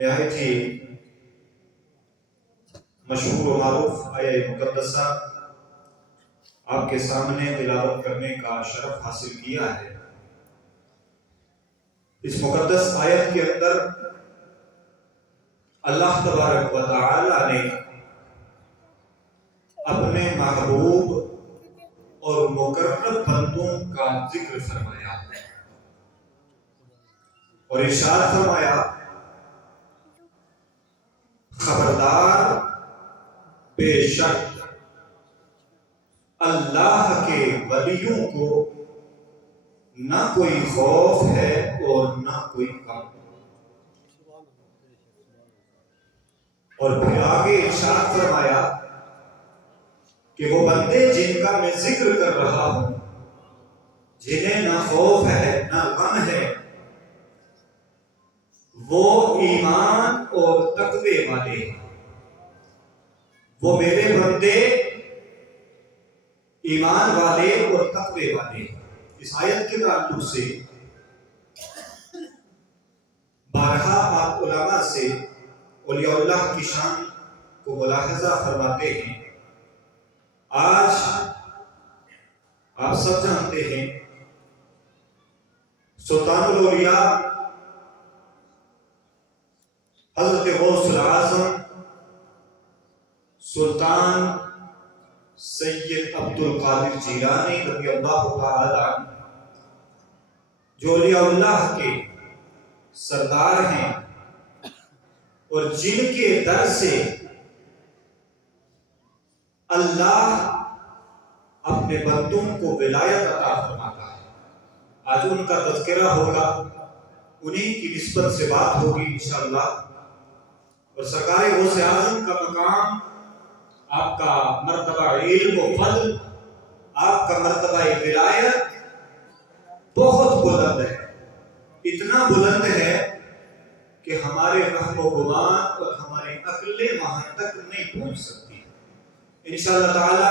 نہایت ہی مشہور و معروف آیہ مقدسہ آپ کے سامنے تلاوت کرنے کا شرف حاصل کیا ہے۔ اس مقدس آیت کے اندر اللہ تبارک و تعالی نے اپنے محبوب اور مقرب بندوں کا ذکر فرمایا اور ارشاد فرمایا، خبردار بے شک اللہ کے ولیوں کو نہ کوئی خوف ہے اور نہ کوئی غم۔ اور پھر آگے ارشاد فرمایا کہ وہ بندے جن کا میں ذکر کر رہا ہوں، جنہیں نہ خوف ہے نہ غم ہے، وہ ایمان اور تقوی والے ہیں۔ وہ میرے بندے ایمان والے اور تقوی والے ہیں۔ اس آیت کے تعلق سے بارہا آپ علماء سے اولیاء اللہ کی شان کو ملاحظہ فرماتے ہیں۔ آج آپ سب جانتے ہیں سلطان الاولیاء حضرت غوث العظم سلطان سید عبد القادر جیلانی رضی اللہ تعالی عنہ، جو اولیاء اللہ کے سردار ہیں اور جن کے در سے اللہ اپنے بندوں کو ولایت عطا فرماتا ہے۔ آج ان کا تذکرہ ہوگا، انہی کی نسبت سے بات ہوگی انشاءاللہ۔ اور سرکار غوث اعظم کا مقام، آپ کا مرتبہ علم و فضل، آپ کا مرتبہ ولایت بہت بلند ہے۔ اتنا بلند ہے کہ ہمارے وہم و گمان اور ہماری عقلیں وہاں تک نہیں پہنچ سکتی۔ انشاءاللہ تعالی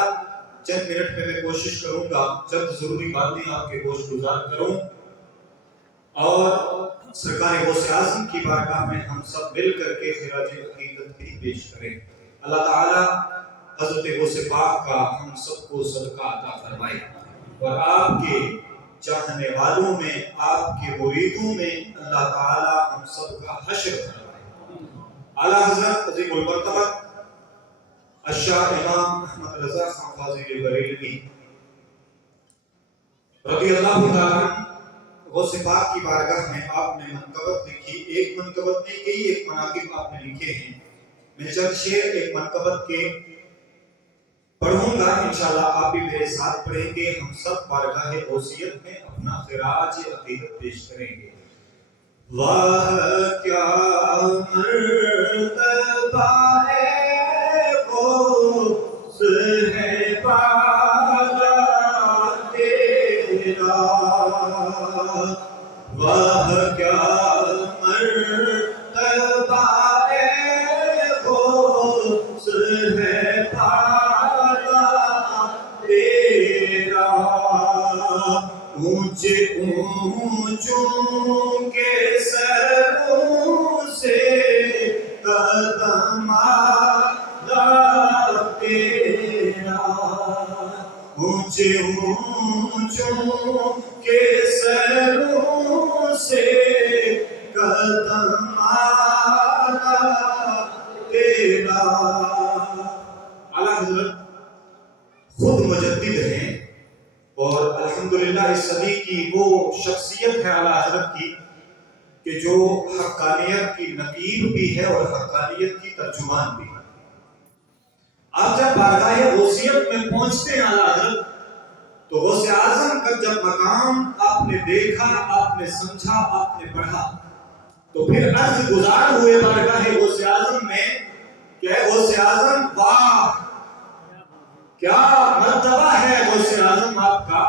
چند منٹ میں میں کوشش کروں گا چند ضروری باتیں آپ کے گوش گزار کروں اور سرکار غوث اعظم کی بارگاہ میں ہم سب مل کر کے خراج عقیدت بھی پیش کریں۔ اللہ تعالی حضرت غوث پاک کا ہم سب کو صدقہ عطا فرمائے اور آپ کے چاہنے والوں میں، آپ کے مریدوں میں اللہ تعالی ہم سب کا حشر فرمائے۔ اعلیٰ حضرت عظیم المرتبہ الشاہ امام احمد رضا خان فاضل بریلوی رضی اللہ تعالی غوث پاک کی بارگاہ میں آپ نے منقبت لکھی، ایک منقبت نہیں کئی ایک مناقب آپ نے لکھے ہیں۔ میں چند شعر ایک منقبت کے پڑھوں گا، انشاءاللہ آپ بھی میرے ساتھ پڑھیں گے، ہم سب بارگاہ غوثیت میں اپنا خراج عقیدت پیش کریں گے۔ واہ کیا مرتبہ ہے غوث ہے بالا تیرا، واہ کیا مرتبہ ہے غوث ہے بالا تیرا، اونچے اونچوں کے سروں سے قدم آلا تیرا، اونچے اونچوں کے سروں سے قدم آلا تیرا۔ اعلیٰ حضرت خود مجدد ہیں اور الحمدللہ اس صدی کی وہ شخصیت ہے اعلیٰ حضرت کی کہ جو حقانیت کی نقیب بھی ہے اور حقانیت کی ترجمان بھی ہے۔ آپ جب بارگاہ غوثیت میں پہنچتے ہیں اعلیٰ حضرت تو غوث اعظم کا جب مقام آپ نے دیکھا، آپ نے سمجھا، آپ نے پڑھا تو پھر عرض گزار ہوئے بارگاہ غوث اعظم میں کہ اے غوث اعظم، واہ کیا مرتبہ ہے غوث اعظم آپ کا،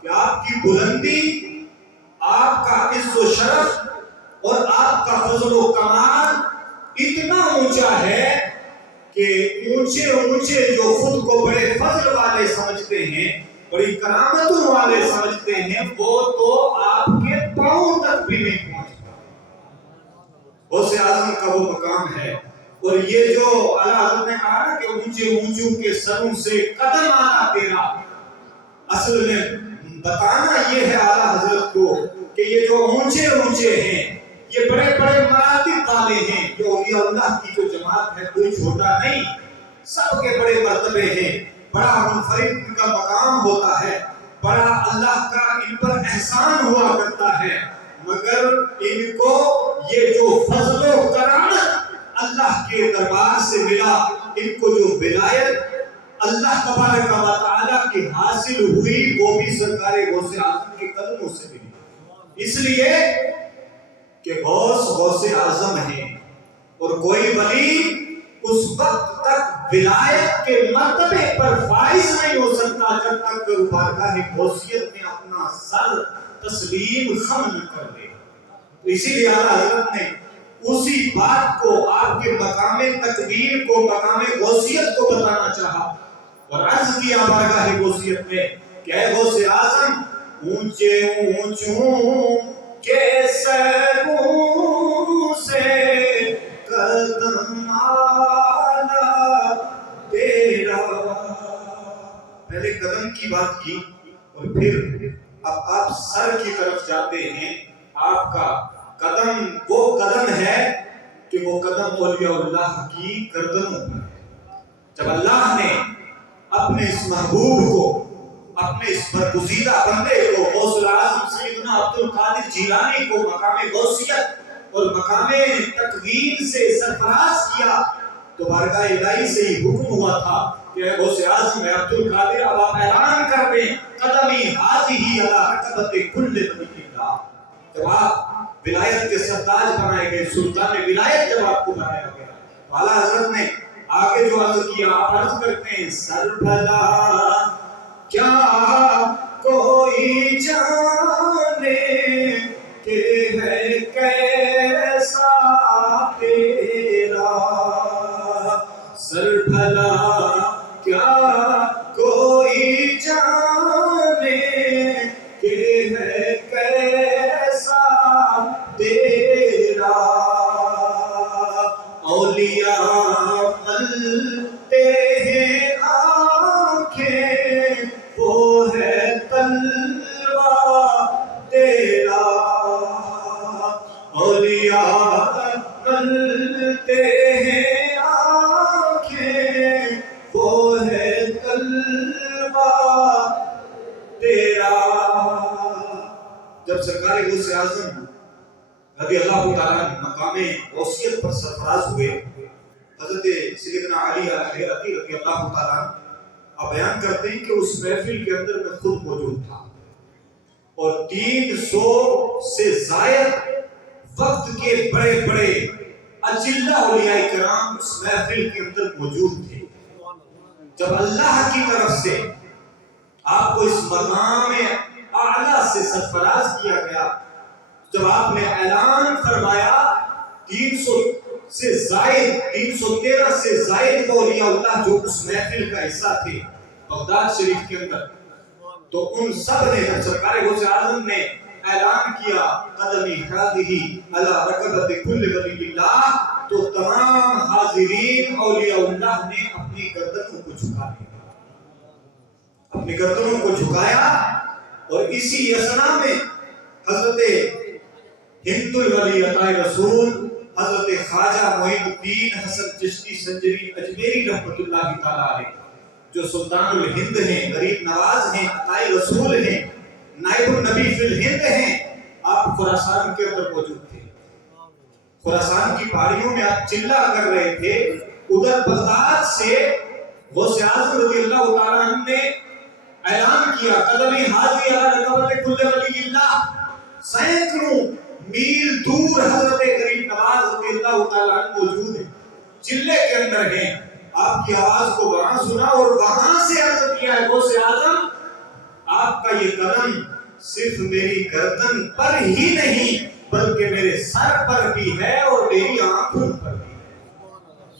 کہ آپ کی بلندی، آپ کا عز و شرف اور آپ کا فضل و کمال اتنا اونچا ہے کہ اونچے اونچے جو خود کو بڑے فضل والے سمجھتے ہیں، بڑی کرامتوں والے سمجھتے ہیں، وہ تو آپ کے پاؤں تک بھی نہیں پہنچ۔ غوث اعظم کا وہ مقام ہے۔ اور یہ جو اعلیٰ حضرت نے کہا نا کہ اونچے اونچوں کے سروں سے قدم آنا تیرا، اصل میں بتانا یہ ہے اعلیٰ حضرت کو کہ یہ جو اونچے اونچے ہیں، یہ بڑے بڑے مراتب والے ہیں۔ جو اولیاء اللہ کی جو جماعت ہے کوئی چھوٹا نہیں، سب کے بڑے مرتبے ہیں، بڑا منفرد ان کا مقام ہوتا ہے، بڑا اللہ کا ان پر احسان ہوا کرتا ہے، مگر ان کو یہ جو فضل و کرم اللہ کے دربار سے ملا، ان کو جو ولایت اللہ تبارک و تعالیٰ کی حاصل ہوئی، وہ بھی سرکار غوث اعظم کے قدموں سے ملی۔ اس لیے کہ غوث اعظم ہیں، اور کوئی ولی اس وقت تک ولایت کے مرتبے پر فائز نہیں ہو سکتا جب تک بارگاہ غوثیت میں اپنا سر تسلیم خم نہ کر دے۔ اسی لیے اعلیٰ حضرت نے اسی بات کو آپ کے مقام تکوین کو، مقام غوثیت کو بتانا چاہا اور عرض کیا بارگاہ غوثیت میں کہ اے غوث اعظم، اونچے اونچوں کے سروں سے قدم آنا تیرا۔ پہلے قدم کی بات کی اور پھر اب آپ سر کی طرف جاتے ہیں۔ آپ کا قدم وہ قدم ہے کہ وہ قدم اولیاء اللہ کی گردنوں پر ہے۔ جب اللہ نے اپنے اس محبوب کو، اپنے اس برگزیدہ بندے کو، غوث الاعظم سیدنا عبد القادر جیلانی کو مقام غوثیت اور مقام تکوین سے سرفراز کیا، تو بارگاہ الہی سے ہی حکم ہوا تھا کہ اے غوث اعظم، اے عبد القادر، اب آپ اعلان کر دیں قدمی حاضی علی رقبت کل نبی اللہ۔ جب آپ ولایت کے سرتاج بنائے گئے، سلطان ولایت جب آپ کو بنایا گیا، تو اعلیٰ حضرت نے آگے جو عرض کیا، آپ عرض کرتے ہیں سر بھلا کیا کوئی جانے کہ ہے کیسا تیرا، سر بھلا کیا کوئی جانے کہ ہے کیسا تیرا، اولیاء ملتے ہیں آنکھیں وہ ہے تلوہ تیرا، اولیاء ملتے ہیں آنکھیں وہ ہے تلوہ تیرا۔ جب سرکار غوث اعظم رضی اللہ تعالیٰ مقام غوثیت پر سرفراز ہوئے، حضرت سیدنا علی الحیرتی رضی اللہ تعالیٰ آپ بیان کرتے ہیں کہ اس محفل کے اندر میں خود موجود تھا، اور 300 سے زائد وقت کے بڑے بڑے اجلہ اولیاء کرام اس محفل کے اندر موجود تھے۔ جب اللہ کی طرف سے آپ کو اس مقام اعلیٰ سے سرفراز کیا گیا، جب آپ نے اعلان فرمایا 300 سے زائد 313 سے زائد اولیاء اللہ جو اس محفل کا حصہ تھے بغداد شریف کے اندر، تو ان سب نے جب سرکار غوث اعظم نے اعلان کیا قدمی حاضی علی رقبت کل ولی اللہ، تو تمام حاضرین اولیاء اللہ نے اپنی گردنوں کو جھکا دیا، اپنی گردنوں کو جھکایا، اور اسی اثنا میں حضرت ہند الولی عطائے رسول حضرت خواجہ معین الدین حسن چشتی سنجری اجمیری رحمت اللہ تعالیٰ علیہ، جو سلطان الہند ہیں، غریب نواز ہیں، عطائے رسول ہیں، نائب النبی فی الہند ہیں، آپ خراسان کے اندر موجود تھے۔ خراسان کی پہاڑیوں میں آپ چلا کر رہے تھے، ادھر بغداد سے غوث اعظم رضی اللہ تعالیٰ عنہ نے اعلان کیا قدمی حاضی علی رقبت کل ولی اللہ، سینکڑوں میل دور حضرت غریب نواز رضی اللہ تعالیٰ عنہ موجود ہیں، چلے کے اندر ہیں، آپ کی آواز کو وہاں سنا اور وہاں سے عرض کیا ہے غوث اعظم، آپ کا یہ قدم صرف میری گردن پر ہی نہیں بلکہ میرے سر پر بھی ہے اور میری آنکھوں پر بھی ہے۔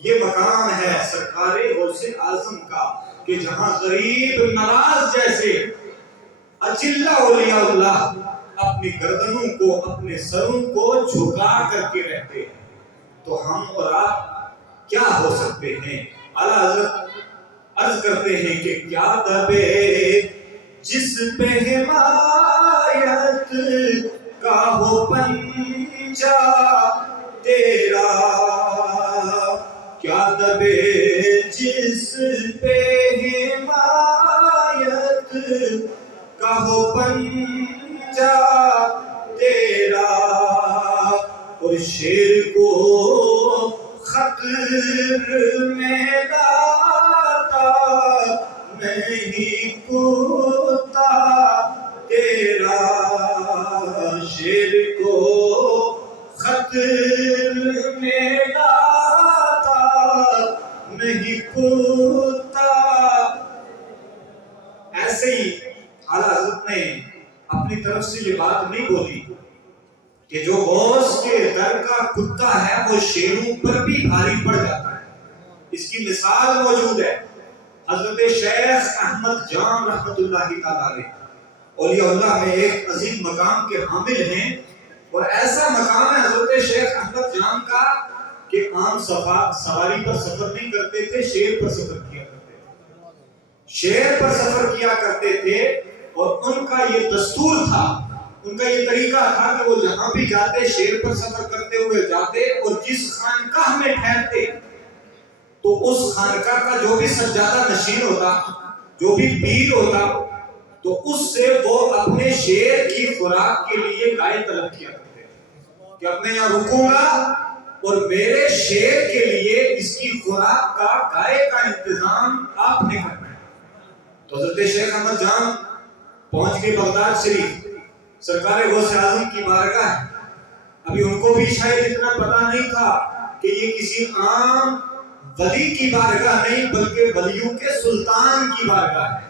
یہ مقام ہے سرکار غوث اعظم کا کہ جہاں غریب نواز جیسے اجلہ اولیاء اللہ اپنی گردنوں کو، اپنے سروں کو جھکا کر کے رہتے ہیں۔ تو ہم اور آپ کیا ہو سکتے ہیں؟ اعلیٰ حضرت عرض کرتے ہیں کہ کیا دبے جس پہ حمایت کا ہو پنجہ تیرا، کیا دبے جس پہ حمایت کا ہو پنجہ تیرا، اور شیر کو خطر میں لاتا نہیں کتا تیرا، شیر کو خطر میں لاتا نہیں کتا۔ ایسے ہی اعلیٰ حضرت نے اپنی طرف سے یہ بات نہیں بولی کہ جو غوث کے در کا کتا ہے وہ شیروں پر بھی بھاری پڑ جاتا ہے۔ اس کی مثال موجود ہے، حضرت شیخ احمد جام رحمت اللہ تعالی علیہ اولیاء اللہ میں ایک عظیم مقام کے حامل ہیں، اور ایسا مقام ہے حضرت شیخ احمد جام کا کہ عام سواری پر سفر نہیں کرتے تھے، شیر پر سفر کیا کرتے تھے، شیر پر سفر کیا کرتے تھے، اور ان کا یہ دستور تھا، ان کا یہ طریقہ تھا کہ وہ جہاں بھی جاتے شیر پر سفر کرتے ہوئے جاتے، اور جس خانقاہ میں ٹھہرتے تو اس خانقاہ کا جو بھی سجادہ نشین ہوتا، جو بھی پیر ہوتا، تو اس سے وہ اپنے شیر کی خوراک کے لیے گائے طلب کیا کرتے کہ اب میں یہاں رکوں گا اور میرے شیر کے لیے اس کی خوراک کا گائے کا انتظام آپ نے کرنا ہے۔ تو حضرت شیخ احمد جان پہنچ کے بغداد شریف، سرکار غوث اعظم کی بارگاہ ہے۔ ابھی ان کو بھی شاید اتنا پتا نہیں تھا کہ یہ کسی عام ولی کی بارگاہ نہیں بلکہ ولیوں کے سلطان کی بارگاہ ہے،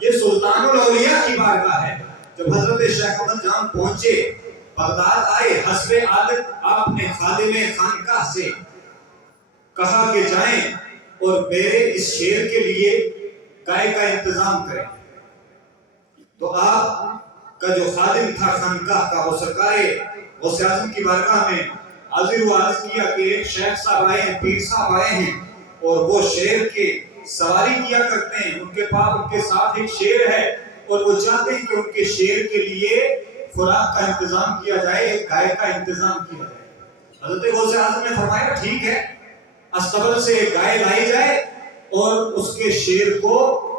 یہ سلطان الاولیاء کی بارگاہ ہے۔ جب حضرت شیخ احمد جان پہنچے، بغداد آئے، حسب عادت آپ نے خادم خانقاہ سے کہا کہ جائیں اور میرے اس شیر کے لیے گائے کا انتظام کریں۔ تو آپ کا جو خادم تھا خانقاہ کا، وہ سرکار غوث اعظم کی بارگاہ میں حاضر ہوا، عرض کیا کہ ایک شیخ صاحب آئے ہیں، پیر صاحب آئے ہیں، اور وہ شیر کے سواری کیا کرتے ہیں، ان کے پاس ان کے ساتھ ایک شیر ہے، اور وہ چاہتے ہیں کہ ان کے شیر کے لیے خوراک کا انتظام کیا جائے، ایک گائے کا انتظام کیا جائے۔ حضرت غوث اعظم نے فرمایا ٹھیک ہے، استبل سے ایک گائے لائی جائے اور اس کے شیر کو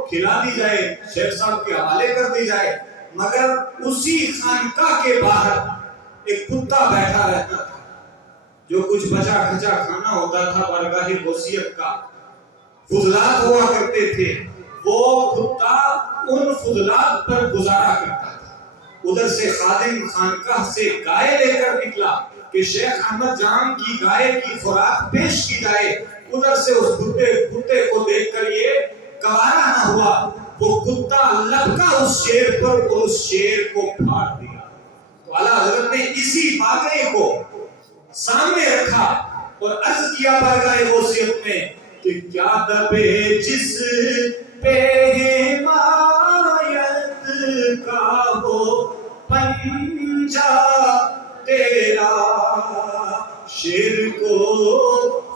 کھلا دی جائے، شیخ صاحب کے حوالے کر دی جائے، مگر اسی خانقاہ کے باہر ایک کتا بیٹھا رہتا تھا، جو کچھ بچا کھچا کھانا ہوتا تھا بارگاہ غوثیت کا، فضلات ہوا کرتے تھے، وہ کتا ان فضلات پر گزارا کرتا تھا۔ ادھر سے خادم خانقاہ سے گائے لے کر نکلا کہ شیخ احمد جان کی گائے کی خوراک پیش کی جائے، ادھر سے اس کتے کو دیکھ کر یہ گوارا نہ ہوا، وہ کتا لپکا اس شیر پر اور اس شیر کو پھاڑ دیا۔ تو اعلیٰ حضرت نے اسی واقعے کو سامنے رکھا اور عرض کیا بارگاہ غوثیت میں کہ کیا دبے جس پہ حمایت کا ہو پنجہ تیرا، شیر کو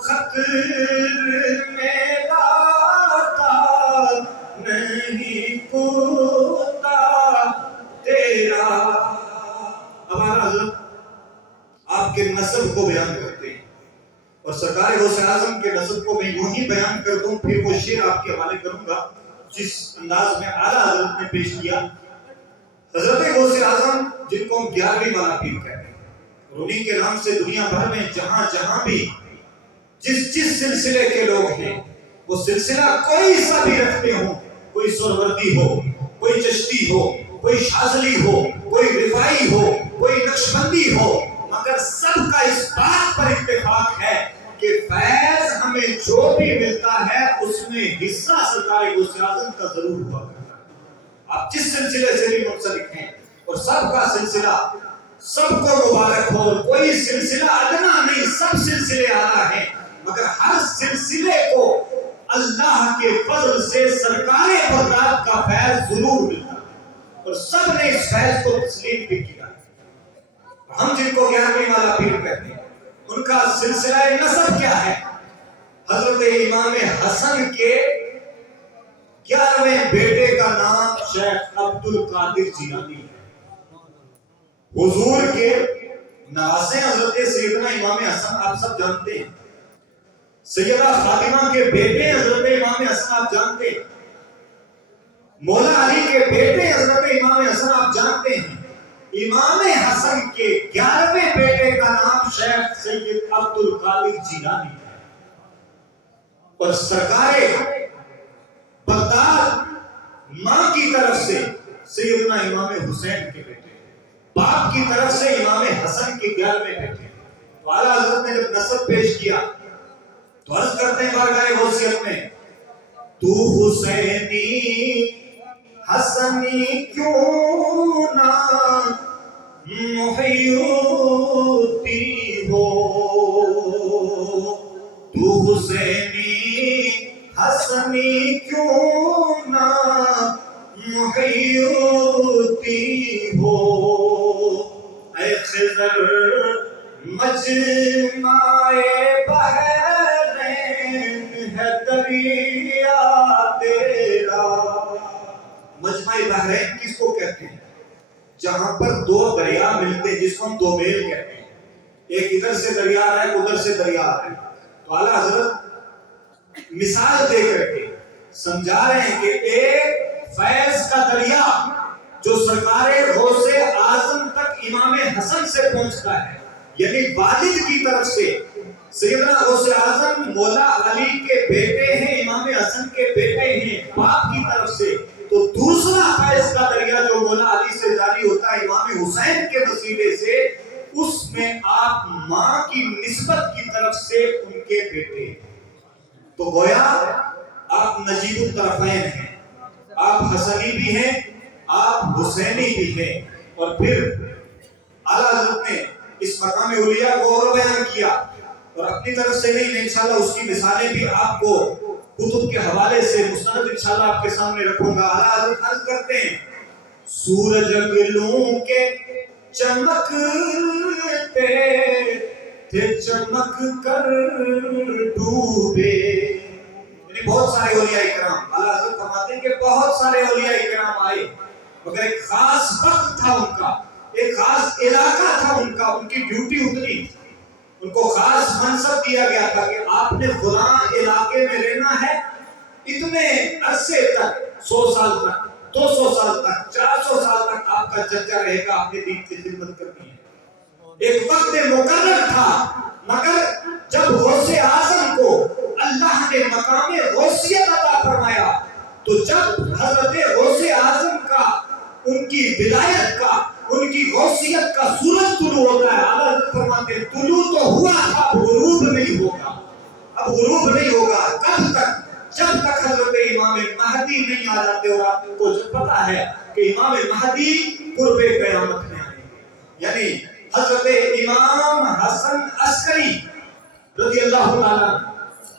خطر میں لاتا نہیں کتا تیرا۔ ہمارا حضرت آپ کے نسب کو بیان کرتے ہیں، اور سرکار غوث اعظم کے نسب کو میں یوں ہی بیان کر دوں، پھر وہ شعر آپ کے حوالے کروں گا جس انداز میں اعلیٰ حضرت نے پیش کیا۔ حضرت غوث اعظم جن کو ہم 11ویں والا پیر کہتے ہیں، اور انہی کے نام سے دنیا بھر میں جہاں جہاں بھی جس سلسلے کے لوگ ہیں، وہ سلسلہ کوئی سا بھی رکھتے ہوں، کوئی سروردی ہو، کوئی چشتی ہو، کوئی شاذلی ہو، کوئی رفاعی ہو، کوئی نقشبندی ہو، مگر سب کا اس بات پر اتفاق ہے کہ فیض ہمیں جو بھی ملتا ہے اس میں حصہ سرکار غوث اعظم کا ضرور ہوا کرتا ہے۔ آپ جس سلسلے سے بھی منسلک ہیں، اور سب کا سلسلہ سب کو مبارک ہو، اور کوئی سلسلہ ادنا نہیں، سب سلسلے اعلیٰ ہیں، مگر ہر سلسلے کو اللہ کے فضل سے سرکار بغداد کا فیض ضرور ملتا ہے، اور سب نے اس فیض کو تسلیم بھی کیا۔ ہم جن کو 11ویں والا پیر کہتے ہیں، ان کا سلسلہ نسب کیا ہے؟ حضرت امام حسن کے 11ویں بیٹے کا نام شیخ عبد القادر جیلانی ہے۔ حضور کے نواسے حضرت سیدنا امام حسن آپ سب جانتے ہیں، سیدہ فاطمہ کے بیٹے حضرت امام حسن آپ جانتے ہیں، مولا علی کے بیٹے حضرت امام حسن آپ جانتے ہیں۔ امام حسن کے 11ویں بیٹے کا نام شیخ سید عبد القادر جیلانی ہے، اور سرکار بغداد ماں کی طرف سے سیدنا امام حسین کے بیٹے، باپ کی طرف سے امام حسن کے 11ویں بیٹے۔ تو اعلیٰ حضرت نے جب نسب پیش کیا تو عرض کرتے ہیں بارگاہ غوثیت میں، تو حسینی حسنی کیوں نہ محی ہوتی ہو، تو حسینی حسنی کیوں نہ محی ہوتی ہو، اے خضر مجمع بحرین ہے دریا تیرا۔ مجمع بحرین کس کو کہتے ہیں؟ جہاں پر دو دریا ملتے ہیں، جس کو ہم دو میل کہتے ہیں، ایک ادھر سے دریا آ رہا ہے ادھر سے دریا آ رہا ہے۔ تو اعلیٰ حضرت مثال دے کر کے سمجھا رہے ہیں کہ ایک فیض کا دریا جو سرکار غوث اعظم تک امام حسن سے پہنچتا ہے، یعنی والد کی طرف سے سیدنا غوث اعظم مولا علی کے بیٹے ہیں، امام حسن کے بیٹے ہیں باپ کی طرف سے، تو دوسرا فیض کا دریا جو مولا علی سے جاری ہوتا ہے امام حسین کے وسیلے سے، اس میں آپ ماں کی نسبت کی طرف سے ان کے بیٹے، تو گویا آپ نجیب الطرفین ہیں، آپ حسنی بھی ہیں آپ حسینی بھی ہیں۔ اور پھر اعلیٰ حضرت نے اس مقام اولیاء کو اور بیان کیا، اور اپنی طرف سے نہیں، انشاءاللہ اس کی مثالیں بھی آپ کو کتب کے حوالے سے مستند انشاءاللہ آپ کے سامنے رکھوں گا۔ اعلیٰ حضرت عرض کرتے ہیں، سورج گلوں کے چمکتے تھے چمک کر ڈوبے، یعنی بہت سارے اولیاء کرام، اعلیٰ حضرت فرماتے ہیں کہ بہت سارے اولیاء کرام آئے، مگر ایک خاص وقت تھا ان کا، ایک خاص علاقہ تھا ان کا، ان کی ڈیوٹی اتنی تھی، ان کو خاص منصب دیا گیا تھا کہ آپ نے فلاں علاقے میں رہنا ہے اتنے عرصے تک، 100 سال تک، 200 سال تک، 400 سال تک آپ کا چرچا رہے گا، آپ نے دین کی خدمت کرنی ہے۔ ایک وقت مقرر تھا، مگر جب غوث اعظم کو اللہ نے مقام غوثیت عطا فرمایا، تو جب حضرت غوث اعظم کا، ان کی ولایت کا، ان کی غوثیت کا سورج طلوع ہوتا ہے، اعلیٰ حضرت فرماتے ہیں طلوع تو ہوا تھا، اب غروب نہیں ہوگا، اب غروب نہیں ہوگا۔ کب تک؟ جب تک حضرت امام مہدی نہیں آ جاتے، اور آپ کو جب پتا ہے کہ امام مہدی قرب قیامت میں آئیں گے، یعنی حضرت امام حسن عسکری رضی اللہ تعالیٰ،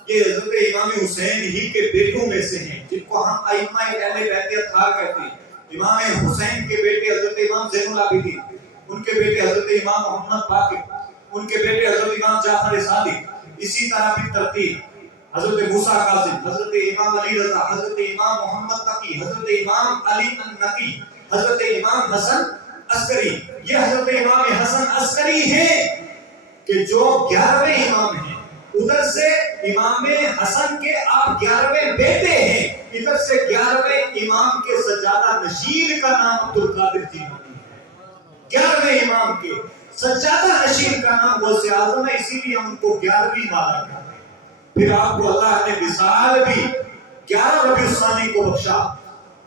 یہ حضرت امام حسین ہی کے بیٹوں میں سے ہیں، جن کو ہم ائمہ اہل بیت اطہار کہتے ہیں۔ امام حسین کے بیٹے حضرت امام زین العابدین، ان کے بیٹے حضرت امام محمد باقر، ان کے بیٹے حضرت امام جعفر صادق، اسی طرح بھی ترتیب حضرت موسیٰ کاظم، حضرت امام علی رضا، حضرت امام محمد تقی، حضرت امام علی النقی، حضرت امام حسن عسکری۔ یہ حضرت امام حسن عسکری ہیں کہ جو 11ویں امام ہیں، ادھر سے امام حسن کے آپ 11ویں بیٹے ہیں، ادھر سے 11ویں امام کے سجادہ نشین کا نام عبد القادر جیلانی ہے۔ 11ویں امام کے سجادہ نشین کا نام غوث اعظم ہے، اسی لیے ہم ان کو 11ویں مانا کرتے ہیں۔ پھر آپ کو اللہ نے وصال بھی 11 ربیع الثانی کو بخشا،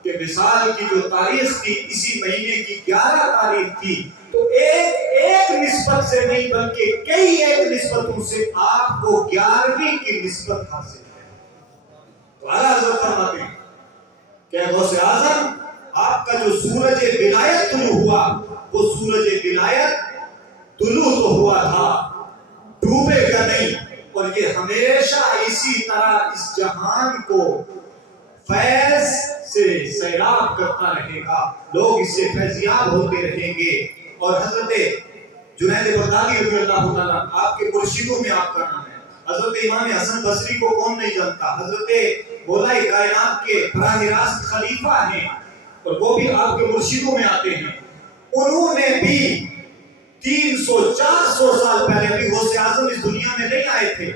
کہ وصال کی جو تاریخ تھی اسی مہینے کی 11 تاریخ تھی، تو ایک نسبت سے نہیں بلکہ کئی ایک نسبتوں سے آپ کو 11ویں کی نسبت حاصل ہے۔ تو اعلیٰ حضرت فرماتے ہیں کہ غوث اعظم آپ کا جو سورج ولایت طلوع ہوا، وہ سورج ولایت طلوع تو ہوا تھا، ڈوبے گا نہیں، اور یہ ہمیشہ اسی طرح اس جہان کو فیض سے سیراب کرتا رہے گا، لوگ اس سے فیضیاب ہوتے رہیں گے۔ اور حضرت جنید بغدادی رضی اللہ تعالیٰ آپ کے مرشدوں میں آپ کا نام ہے. حضرت امام حسن بصری کو کون نہیں جانتا؟ حضرت مولا کائنات کے براہ راست خلیفہ ہیں اور وہ بھی آپ کے مرشدوں میں آتے ہیں. انہوں نے بھی 300-400 سال پہلے بھی غوث اعظم اس دنیا میں نہیں آئے تھے،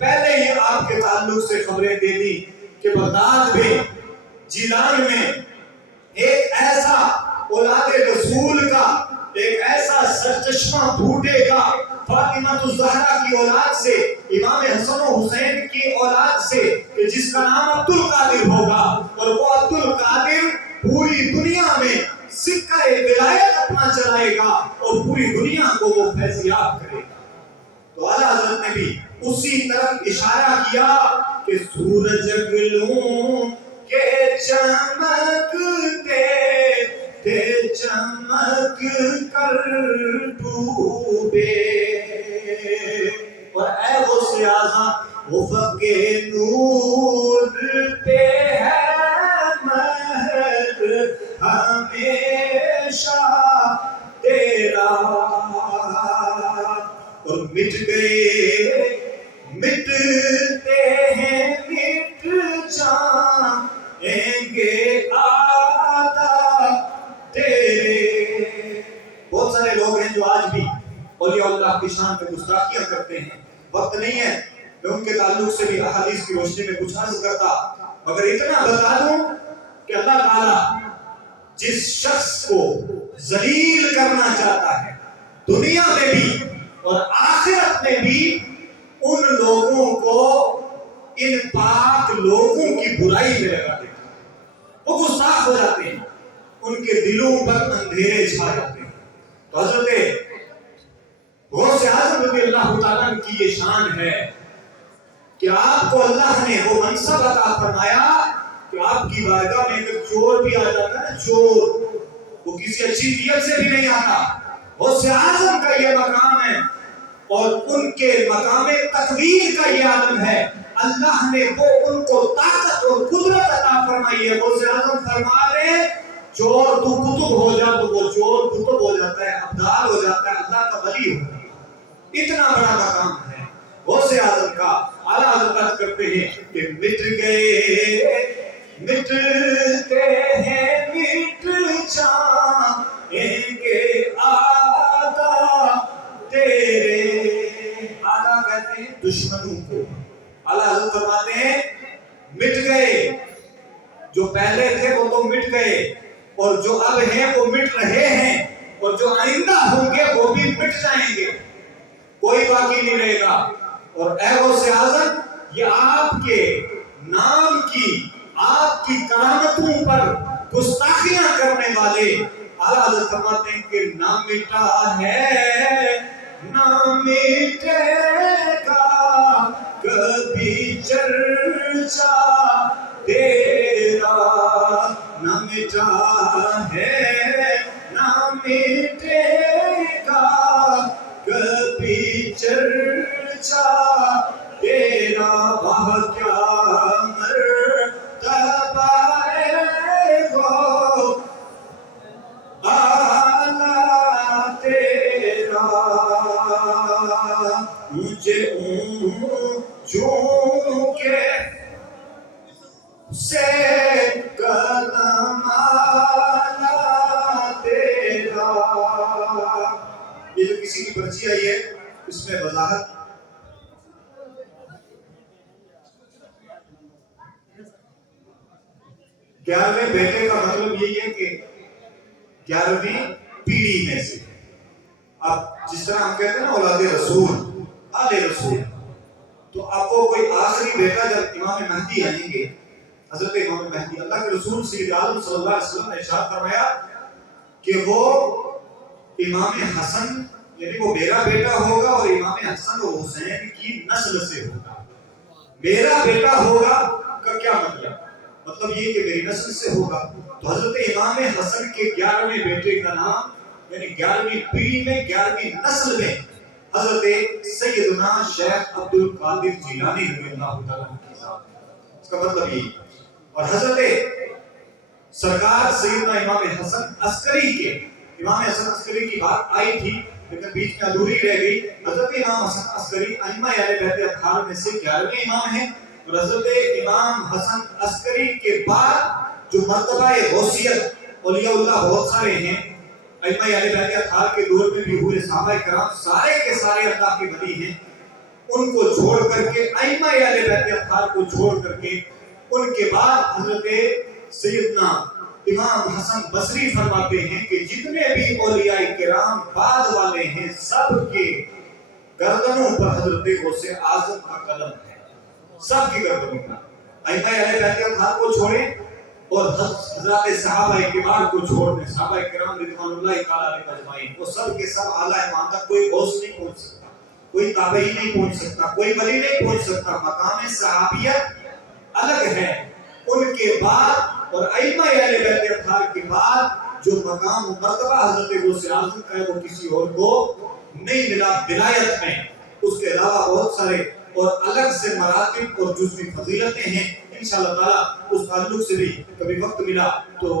پہلے ہی آپ کے تعلق سے خبریں دے دی کہ بغداد میں جیلان میں ایک ایسا اولاد رسول کا ایک ایسا سرچشمہ پھوٹے گا فاطمہ الزہرا کی اولاد سے، امام حسن و حسین کی اولاد سے، کہ جس کا نام عبد القادر ہوگا، اور وہ عبد القادر پوری دنیا میں سکہ ولایت اپنا چلائے گا اور پوری دنیا کو وہ فیضیاب کرے گا. تو اعلیٰ حضرت نے بھی اسی طرف اشارہ کیا کہ سورج گلوں کے چمکتے تھے چمک کر ڈوبے، اور اے غوث اعظم افق نور پہ ہے مہر ہمیشہ تیرا. اور مٹ گئے مٹتے ہیں مٹ جائیں گے آدھا تیرے. بہت سارے لوگ ہیں جو آج بھی اولیاء اللہ کی شان میں گستاخیاں کرتے ہیں. وقت نہیں ہے میں ان کے تعلق سے بھی احادیث کی روشنی میں کچھ عرض کرتا، مگر اتنا بتا دوں کہ اللہ تعالیٰ جس شخص کو ذلیل کرنا چاہتا ہے دنیا میں بھی اور آخرت میں بھی، ان لوگوں کو ان پاک لوگوں کی برائی میں لگا دیتا ہے، وہ گستاخ ہو جاتے ہیں، ان کے دلوں پر اندھیرے چھا جاتے ہیں. تو حضرت غوث اعظم رضی اللہ تعالیٰ کی یہ شان ہے کہ آپ کو اللہ نے وہ منصب عطا فرمایا کہ آپ کی بارگاہ میں اگر چور بھی آ جاتا ہے، چور وہ کسی اچھی نیت سے بھی نہیں آتا، غوث اعظم کا یہ مقام ہے اور ان کے مقام تکوین کا یہ عالم ہے. اللہ نے وہ ان کو طاقت اور قدرت عطا فرمائی ہے. غوث اعظم فرما رہے چور تو کتب ہو جا، تو وہ چور کتب ہو جاتا ہے، ابدال ہو جاتا ہے، اللہ کا ولی ہو جاتا ہے. اتنا بڑا مقام ہے غوث اعظم کا. اعلیٰ حضرت کرتے ہیں کہ مٹ گئے مٹتے ہیں مٹ جائیں گے آدھا تیرے. آدھا کہتے ہیں دشمنوں کو. اعلیٰ حضرت فرماتے ہیں مٹ گئے، جو پہلے تھے وہ تو مٹ گئے، اور جو اب ہیں وہ مٹ رہے ہیں، اور جو آئندہ ہوں گے وہ بھی مٹ جائیں گے، کوئی باقی نہیں رہے گا. اور اے غوث اعظم، یہ آپ کے نام کی آپ کی کرامتوں پر گستاخیاں کرنے والے اعلیٰ حضرت فرماتے ہیں کہ نہ مٹا ہے نہ مٹے گا کبھی چرچا تیرا. نہ مٹا ہے نہ مٹے گا کبھی چرچا تیرا. وہ کیا مرتبہ ہے وہ اعلیٰ تیرا. مجھے اونچوں کے سے قدم اعلیٰ تیرا. یہ جو کسی کی پرچی آئی ہے اس میں وضاحت 11ویں بیٹے کا مطلب یہی ہے کہ 11ویں پیڑھی میں سے. اب جس طرح ہم کہتے ہیں نا اولاد رسول آل رسول، تو آپ کو کوئی آخری بیٹا جب امام مہدی آئیں گے، حضرت امام مہدی، اللہ کے رسول سید عالم صلی اللہ علیہ وسلم نے ارشاد فرمایا کہ وہ امام حسن یعنی وہ میرا بیٹا ہوگا اور امام حسن و حسین کی نسل سے ہوگا. میرا بیٹا ہوگا کا کیا مطلب یہ کہ میری نسل سے ہوگا. تو حضرت امام حسن کے 11ویں بیٹے کا نام یعنی 11ویں پیڑھی میں 11ویں نسل میں حضرت سیدنا شیخ عبد القادر جیلانی رضی اللہ تعالیٰ عنہ. اس کا مطلب یہ. اور حضرت سرکار سیدنا امام حسن عسکری کے امام حسن عسکری کی بات آئی تھی لیکن بیچ میں ادھوری رہ گئی. حضرت امام حسن عسکری ائمہ اہل بیت اطہار میں سے 11ویں امام ہیں، اور حضرت امام حسن عسکری کے بعد جو مرتبہ غوثیت اولیاء اللہ بہت سارے ہیں ائمہ اہل بیت اطہار کے دور میں بھی ہوئے، صحابہ کرام سارے کے سارے اللہ کے ولی ہیں. ان کو چھوڑ کر کے ائمہ اہل بیت اطہار کو چھوڑ کر کے ان کے بعد حضرت سیدنا امام حسن بصری فرماتے ہیں کہ جتنے بھی اولیاء کرام بعد والے ہیں سب کے گردنوں پر حضرت غوث اعظم کا قلم ہے، سب کی گردنوں پر. ائمہ اہل بیت اطہار کو چھوڑیں اور حضرات صحابہ کرام کو چھوڑ دیں، صحابہ کرام رضوان اللہ تعالی علیہم اجمعین، وہ سب کے سب اعلیٰ ایمان تک کوئی غوث نہیں پہنچ سکتا، کوئی تابعی نہیں پہنچ سکتا، کوئی ولی نہیں پہنچ سکتا. مقام صحابیت الگ ہے. ان کے بعد اور ائمہ اہل بیت اطہار کے بعد جو مقام و مرتبہ حضرت غوث اعظم کا ہے وہ کسی اور کو نہیں ملا ولایت میں. اس کے علاوہ بہت سارے اور الگ سے مراتب اور جزوی فضیلتیں ہیں. انشاءاللہ تعالی اس تعلق سے بھی کبھی وقت ملا تو